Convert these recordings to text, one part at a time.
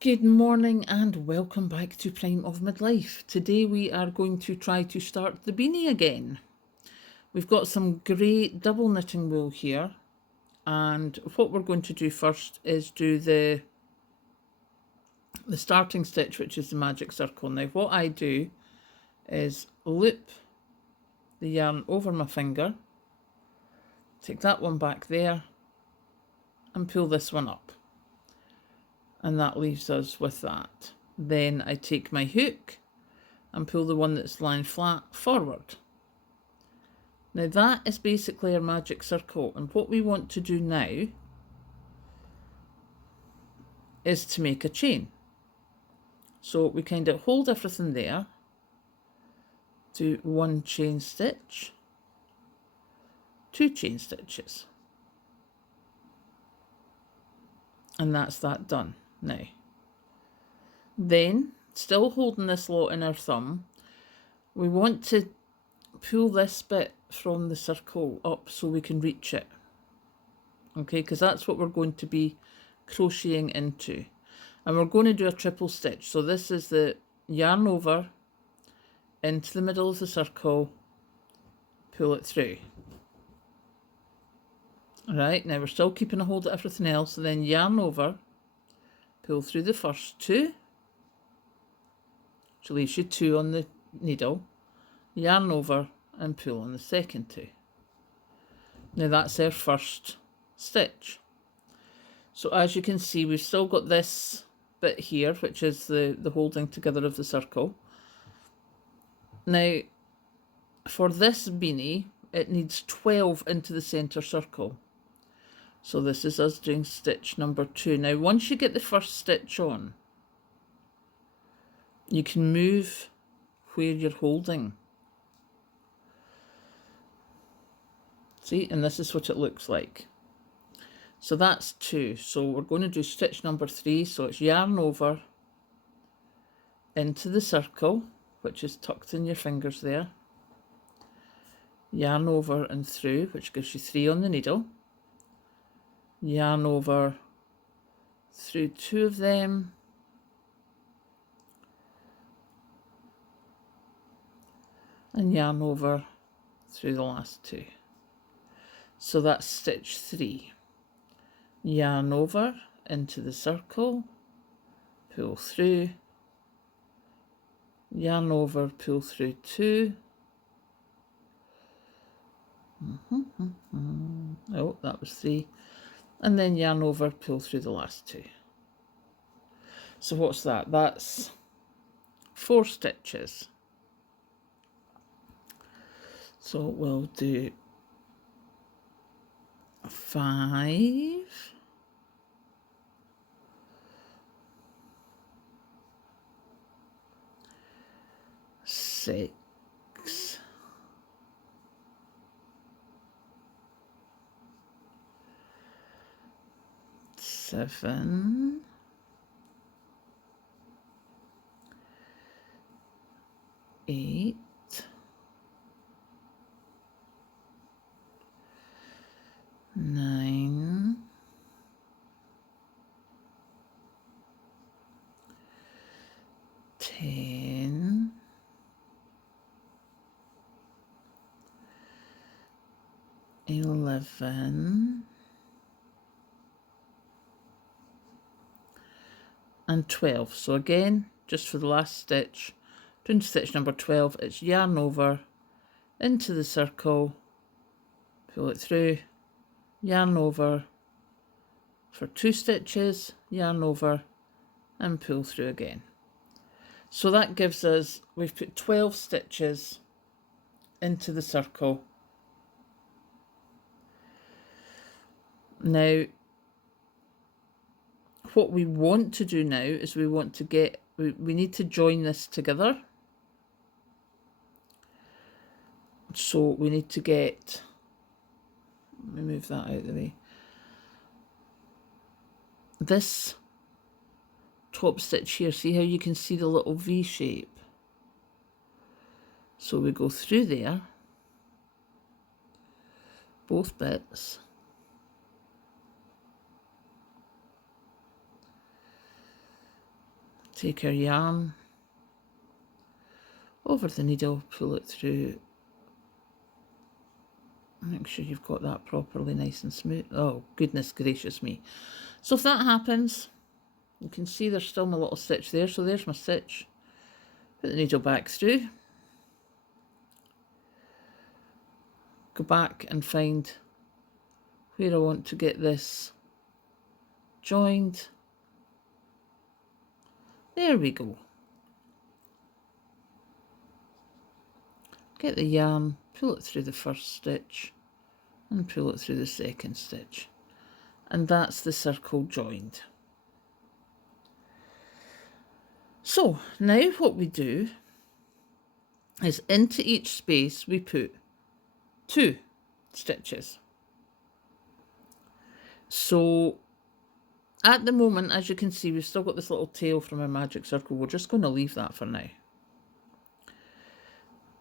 Good morning and welcome back to Prime of Midlife. Today we are going to try to start the beanie again. We've got some great double knitting wool here, and what we're going to do first is do the starting stitch, which is the magic circle. Now what I do is loop the yarn over my finger, take that one back there and pull this one up. And that leaves us with that. Then I take my hook and pull the one that's lying flat forward. Now that is basically our magic circle, and what we want to do now is to make a chain. So we kind of hold everything there, do one chain stitch, two chain stitches, and that's that done. Now then, still holding this lot in our thumb, we want to pull this bit from the circle up so we can reach it, okay, because that's what we're going to be crocheting into. And we're going to do a triple stitch. So this is the yarn over into the middle of the circle, pull it through. Alright, now we're still keeping a hold of everything else, so then yarn over, pull through the first two, which leaves you two on the needle, yarn over and pull on the second two. Now that's our first stitch. So as you can see, we've still got this bit here, which is the holding together of the circle. Now, for this beanie, it needs 12 into the centre circle. So this is us doing stitch number 2. Now, once you get the first stitch on, you can move where you're holding. See, and this is what it looks like. So that's 2. So we're going to do stitch number 3. So it's yarn over into the circle, which is tucked in your fingers there. Yarn over and through, which gives you 3 on the needle. Yarn over through 2 of them. And yarn over through the last 2. So that's stitch 3. Yarn over into the circle, pull through, yarn over, pull through 2. Oh, that was 3. And then yarn over, pull through the last 2. So what's that? That's 4 stitches. So we'll do 5, 6, 7, 8, 9, 10, 11, and 12. So again, just for the last stitch, doing stitch number 12, it's yarn over into the circle, pull it through, yarn over for 2 stitches, yarn over and pull through again. So that gives us, we've put 12 stitches into the circle. Now, what we want to do now is we want to get, we need to join this together. So we need to get, let me move that out of the way. This top stitch here, see how you can see the little V shape? So we go through there, both bits. take our yarn over the needle, pull it through. Make sure you've got that properly nice and smooth. Oh, goodness gracious me. So if that happens, you can see there's still my little stitch there. So there's my stitch. Put the needle back through. Go back and find where I want to get this joined. There we go. Get the yarn, pull it through the first stitch and pull it through the second stitch. And that's the circle joined. So now what we do is into each space we put 2 stitches. So at the moment, as you can see, we've still got this little tail from our magic circle. We're just going to leave that for now.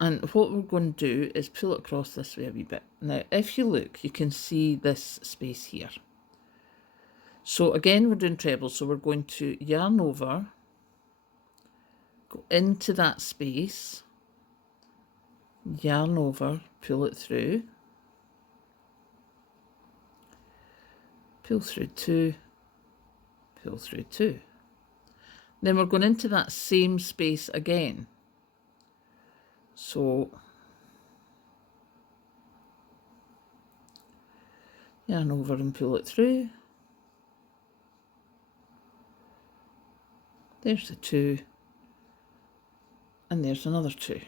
And what we're going to do is pull it across this way a wee bit. Now, if you look, you can see this space here. So again, we're doing treble. So we're going to yarn over, go into that space, yarn over, pull it through, pull through 2, pull through 2. Then we're going into that same space again. So yarn over and pull it through. There's the 2, and there's another 2.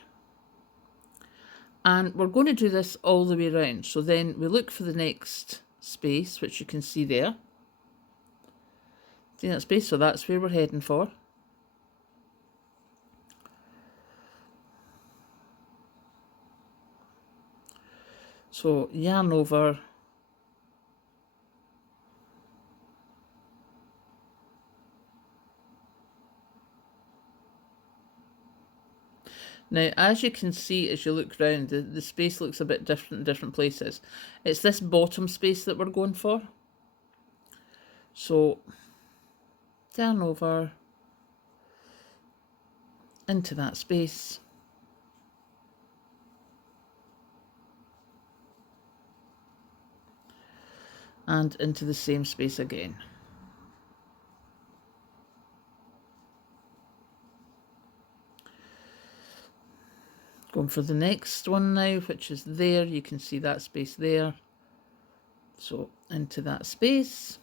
And we're going to do this all the way around. So then we look for the next space, which you can see there. See that space? So that's where we're heading for. So yarn over, now as you can see as you look round, the space looks a bit different in different places. It's this bottom space that we're going for. So yarn over into that space, and into the same space again. Going for the next one now, which is there. You can see that space there. So into that space.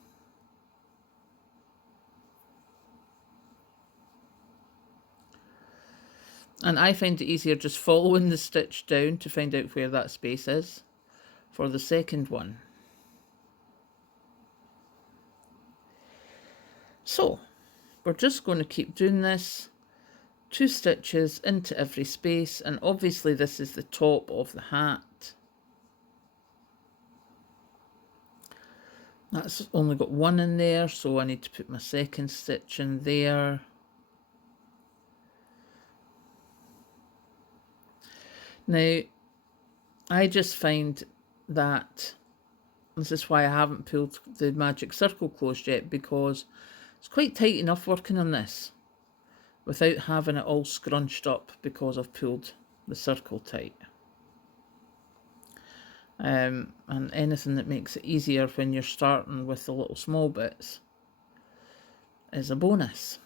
And I find it easier just following the stitch down to find out where that space is for the second one. So we're just going to keep doing this. 2 stitches into every space, and obviously this is the top of the hat. That's only got 1 in there, so I need to put my second stitch in there. Now, I just find that this is why I haven't pulled the magic circle closed yet, because it's quite tight enough working on this without having it all scrunched up because I've pulled the circle tight. And anything that makes it easier when you're starting with the little small bits is a bonus.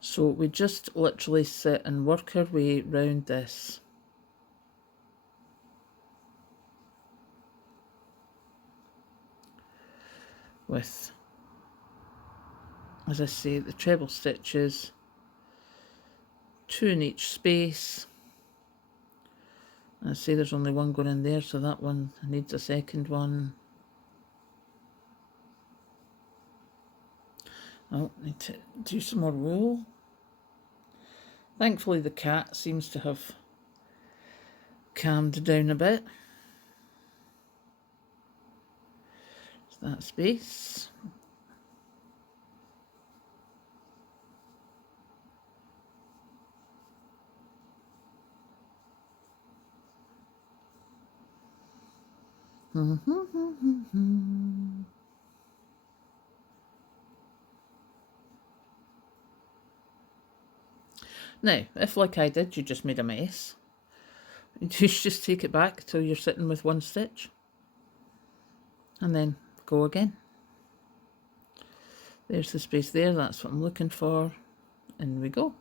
So we just literally sit and work our way round this. With, as I say, the treble stitches, 2 in each space. I say there's only 1 going in there, so that one needs a second one. Oh, need to do some more wool. Thankfully the cat seems to have calmed down a bit. So that space. Now, if like I did, you just made a mess, you just take it back till you're sitting with one stitch and then go again. There's the space there, that's what I'm looking for. In we go.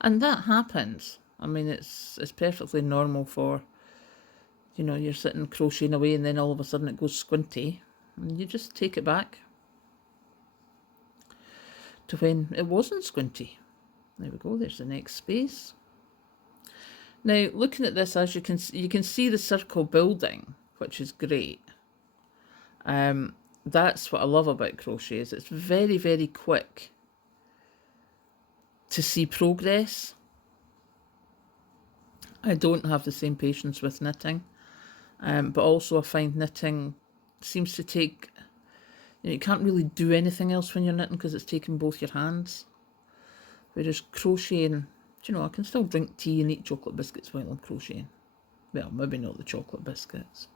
And that happens. I mean, it's perfectly normal for, you know, you're sitting crocheting away and then all of a sudden it goes squinty. And you just take it back to when it wasn't squinty. There we go, there's the next space. Now, looking at this, as you can see the circle building, which is great. That's what I love about crochet, is it's very, very quick to see progress. I don't have the same patience with knitting, but also I find knitting seems to take, you know, you can't really do anything else when you're knitting because it's taking both your hands. Whereas crocheting, you know, I can still drink tea and eat chocolate biscuits while I'm crocheting. Well, maybe not the chocolate biscuits.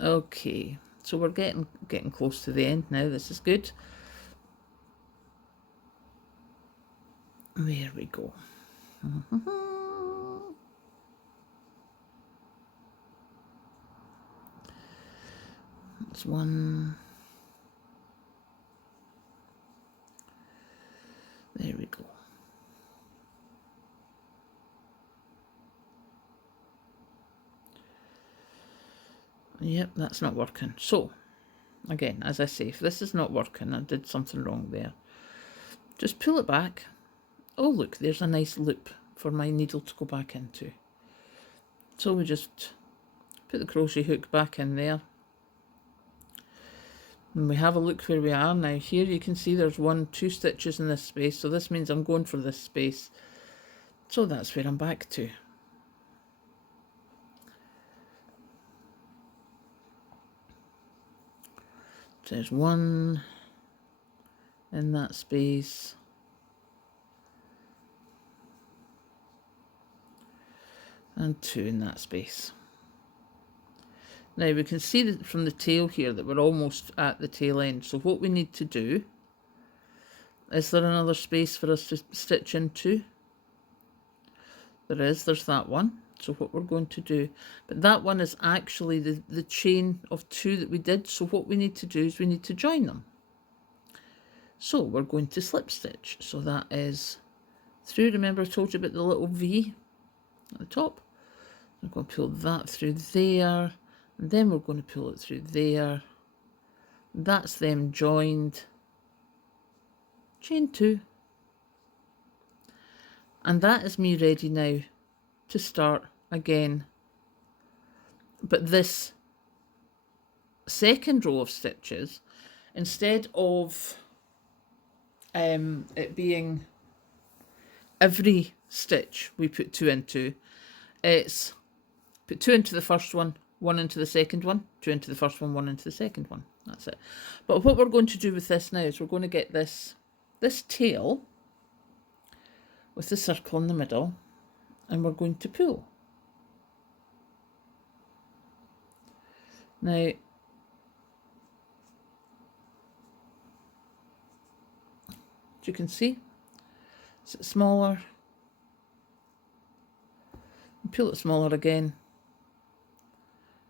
Okay, so we're getting close to the end now. This is good. There we go. That's one. There we go. Yep, that's not working. So, again, as I say, if this is not working, I did something wrong there. Just pull it back. Oh, look, there's a nice loop for my needle to go back into. So we just put the crochet hook back in there. And we have a look where we are now. Here you can see there's 2 stitches in this space, so this means I'm going for this space. So that's where I'm back to. So there's 1 in that space. And 2 in that space. Now we can see that from the tail here that we're almost at the tail end. So what we need to do, is there another space for us to stitch into? There is, there's that one. So what we're going to do, but that one is actually the chain of 2 that we did. So what we need to do is we need to join them. So we're going to slip stitch. So that is through. Remember I told you about the little V at the top? I'm going to pull that through there, and then we're going to pull it through there. That's them joined. Chain 2. And that is me ready now to start again. But this second row of stitches, instead of it being every stitch we put 2 into, it's put 2 into the first one, 1 into the second one, 2 into the first one, 1 into the second one. That's it. But what we're going to do with this now is we're going to get this tail with the circle in the middle, and we're going to pull. Now, as you can see, it's smaller. Pull it smaller again,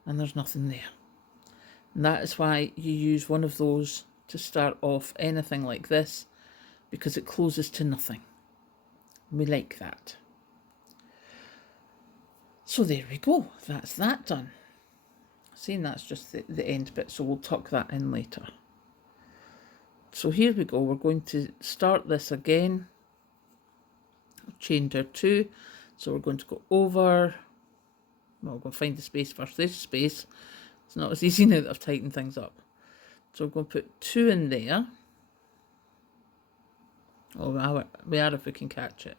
and there's nothing there. And that is why you use one of those to start off anything like this, because it closes to nothing. We like that. So there we go, that's that done. Seeing that's just the end bit, so we'll tuck that in later. So here we go, we're going to start this again. Chained our 2, so we're going to go over. Well, we're going to find the space first. There's space. It's not as easy now that I've tightened things up. So we're going to put 2 in there. Oh, we are if we can catch it.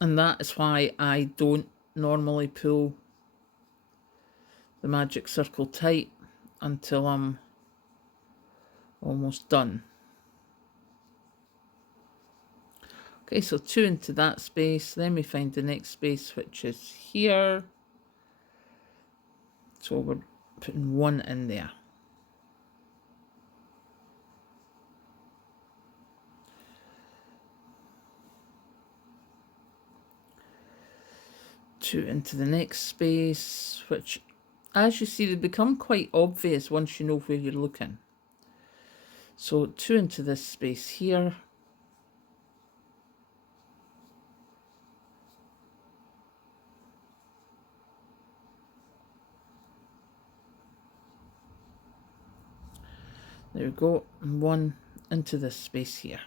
And that is why I don't normally pull the magic circle tight until I'm almost done. Okay, so 2 into that space, then we find the next space, which is here. So we're putting 1 in there. Two into the next space, which, as you see, they become quite obvious once you know where you're looking. So 2 into this space here. There we go, and 1 into this space here.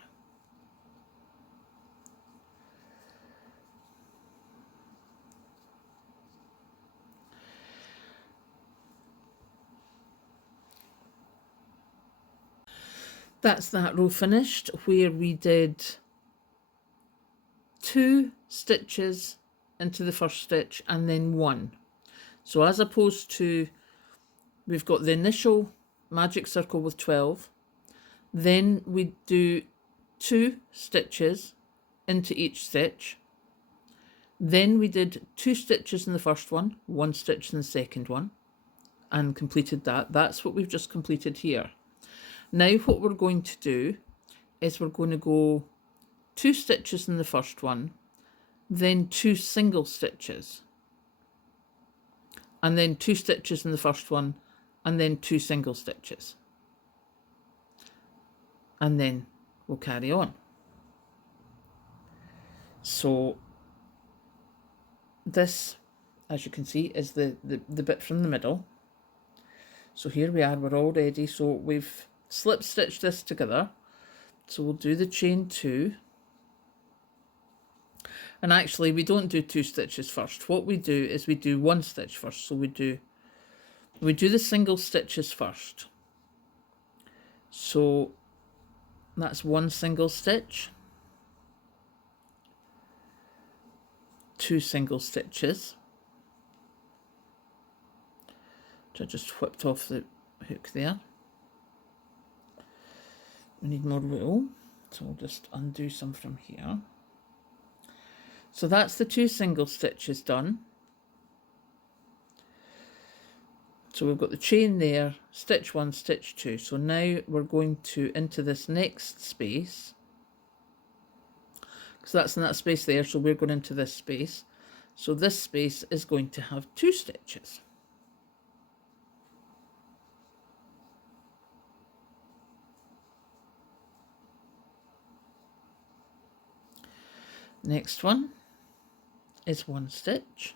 That's that row finished, where we did 2 stitches into the first stitch and then 1. So as opposed to, we've got the initial magic circle with 12, then we do 2 stitches into each stitch, then we did 2 stitches in the first one, 1 stitch in the second one, and completed that. That's what we've just completed here. Now what we're going to do is we're going to go 2 stitches in the first one, then 2 single stitches, and then 2 stitches in the first one, and then 2 single stitches, and then we'll carry on. So this, as you can see, is the bit from the middle. So here we are, we're all ready. So we've slip stitched this together. So we'll do the chain 2. And actually we don't do 2 stitches first. What we do is we do 1 stitch first. So we do the single stitches first. So that's 1 single stitch, 2 single stitches, which I just whipped off the hook there. We need more wool, so we'll just undo some from here. So that's the 2 single stitches done. So we've got the chain there, stitch 1, stitch 2. So now we're going to into this next space. So that's in that space there, so we're going into this space. So this space is going to have 2 stitches. Next one is 1 stitch.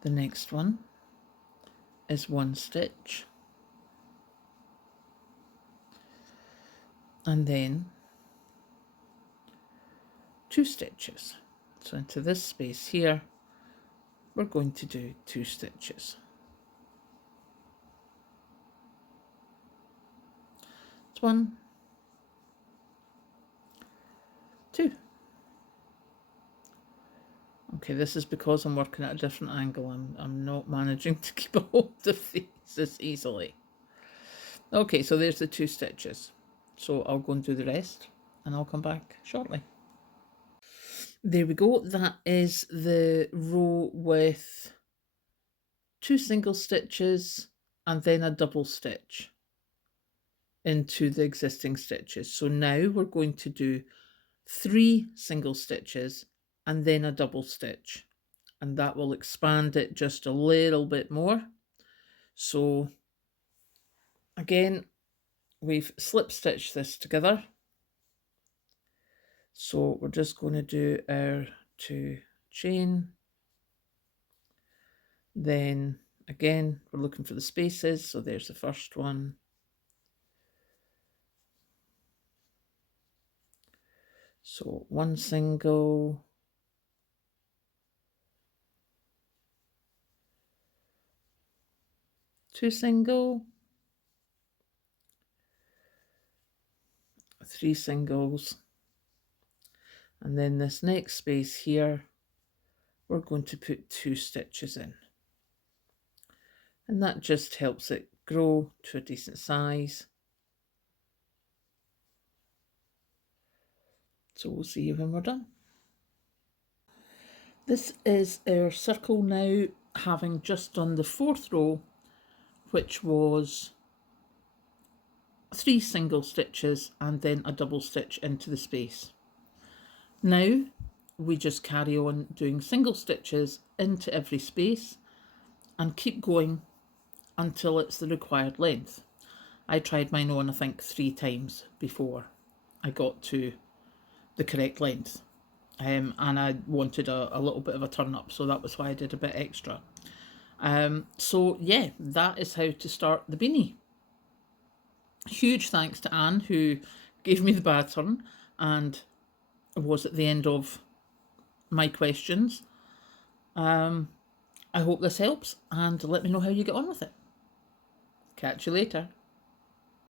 The next one is 1 stitch. And then 2 stitches. So into this space here, we're going to do 2 stitches. It's 1, 2. Okay, this is because I'm working at a different angle. I'm not managing to keep a hold of these as easily. Okay, so there's the 2 stitches. So I'll go and do the rest and I'll come back shortly. There we go. That is the row with 2 single stitches and then a double stitch into the existing stitches. So now we're going to do 3 single stitches and then a double stitch, and that will expand it just a little bit more. So again, we've slip stitched this together. So we're just going to do our 2 chain. Then again, we're looking for the spaces. So there's the first one. So 1 single, 2 single, 3 singles, and then this next space here, we're going to put 2 stitches in. And that just helps it grow to a decent size. So we'll see you when we're done. This is our circle now, having just done the 4th row, which was 3 single stitches and then a double stitch into the space. Now we just carry on doing single stitches into every space and keep going until it's the required length. I tried mine on, I think, 3 times before I got to the correct length. And I wanted a little bit of a turn up, so that was why I did a bit extra. So yeah, that is how to start the beanie. Huge thanks to Anne, who gave me the pattern and was at the end of my questions. I hope this helps, and let me know how you get on with it. Catch you later.